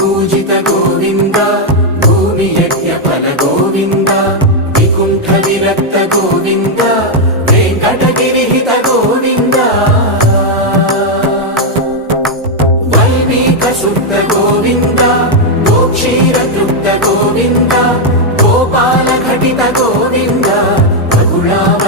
पूजित गोविन्द भूमियज्ञफल गोविन्द विकुण्ठ विरक्त गोविन्द वेङ्कटगिरिहित गोविन्द वल्मीक शुद्ध गोविन्द गोक्षीरतृप्त गोविन्द गोपाल घटित गोविन्द रघुराम